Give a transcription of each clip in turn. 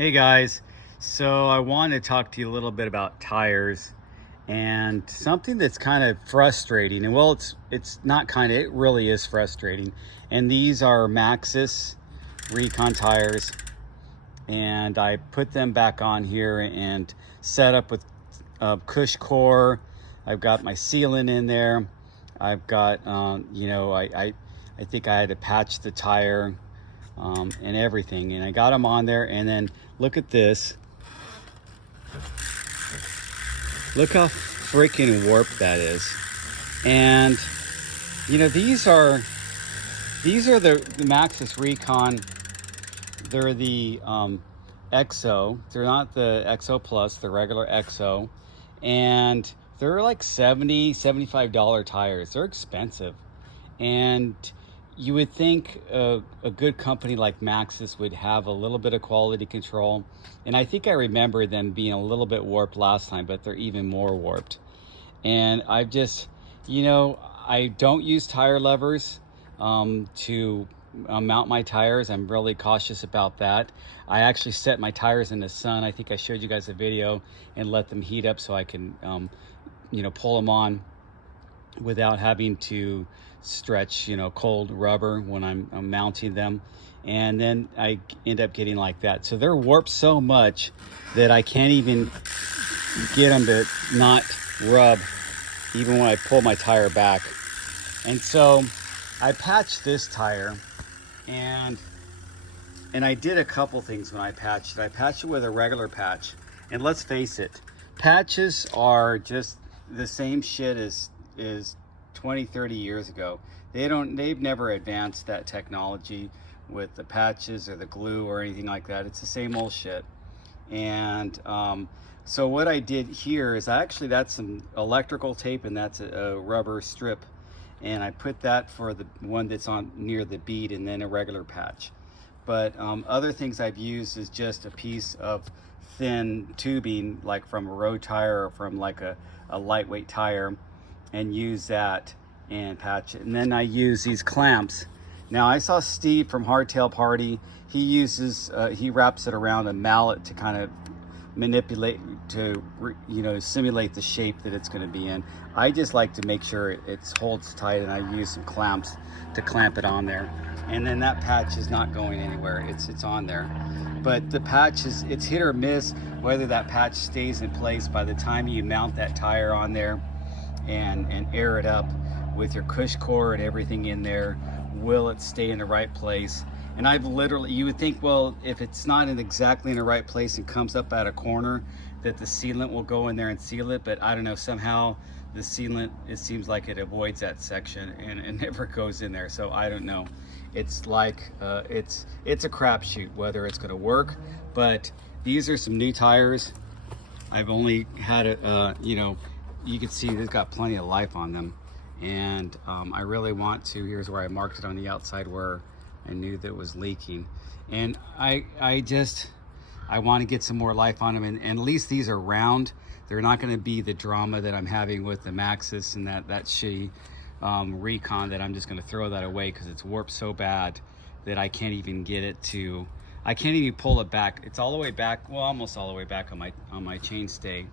Hey guys, so I want to talk to you a little bit about tires and something that's kind of frustrating. And well, it's not kind of, it really is frustrating. And these are Maxxis Recon tires, and I put them back on here and set up with cush core. I've got my sealant in there. I've got I think I had to patch the tire and everything, and I got them on there. And then look at this, look how freaking warped that is. And you know, these are the Maxxis Recon. They're the XO. They're not the XO Plus, the regular XO, and they're like $75 tires. They're expensive, and you would think a good company like Maxxis would have a little bit of quality control. And I think I remember them being a little bit warped last time, but they're even more warped. And I've just, I don't use tire levers to mount my tires. I'm really cautious about that. I actually set my tires in the sun. I think I showed you guys a video, and let them heat up so I can, pull them on without having to stretch cold rubber when I'm mounting them. And then I end up getting like that. So they're warped so much that I can't even get them to not rub even when I pull my tire back. And so I patched this tire, and I did a couple things when I patched it. I patched it with a regular patch, and let's face it, patches are just the same shit as 20-30 years ago. They've never advanced that technology with the patches or the glue or anything like that. It's the same old shit. And so what I did here is that's some electrical tape, and that's a rubber strip, and I put that for the one that's on near the bead, and then a regular patch. But other things I've used is just a piece of thin tubing, like from a road tire or from like a lightweight tire, and use that and patch it. And then I use these clamps. Now I saw Steve from Hardtail Party, he wraps it around a mallet to kind of manipulate, to simulate the shape that it's going to be in. I just like to make sure it holds tight, and I use some clamps to clamp it on there. And then that patch is not going anywhere, it's on there. But the patch it's hit or miss whether that patch stays in place by the time you mount that tire on there and air it up with your cush core and everything in there. Will it stay in the right place? And you would think, well, if it's not exactly in the right place and comes up at a corner, that the sealant will go in there and seal it. But I don't know, somehow the sealant, it seems like it avoids that section and it never goes in there. So I don't know. It's like it's a crapshoot whether it's going to work. But these are some new tires. I've only had you can see they've got plenty of life on them. And I really want to, here's where I marked it on the outside where I knew that it was leaking. And I want to get some more life on them, and at least these are round. They're not going to be the drama that I'm having with the Maxxis and that shitty Recon, that I'm just going to throw that away because it's warped so bad that I can't even get it to, I can't even pull it back. It's all the way back, well, almost all the way back on my chainstay.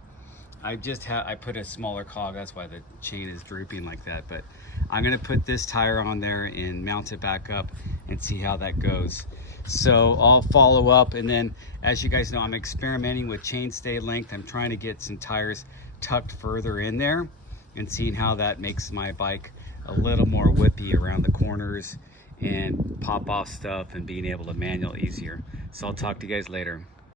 I put a smaller cog, that's why the chain is drooping like that. But I'm gonna put this tire on there and mount it back up and see how that goes. So I'll follow up, and then as you guys know, I'm experimenting with chainstay length. I'm trying to get some tires tucked further in there and seeing how that makes my bike a little more whippy around the corners and pop off stuff and being able to manual easier. So I'll talk to you guys later.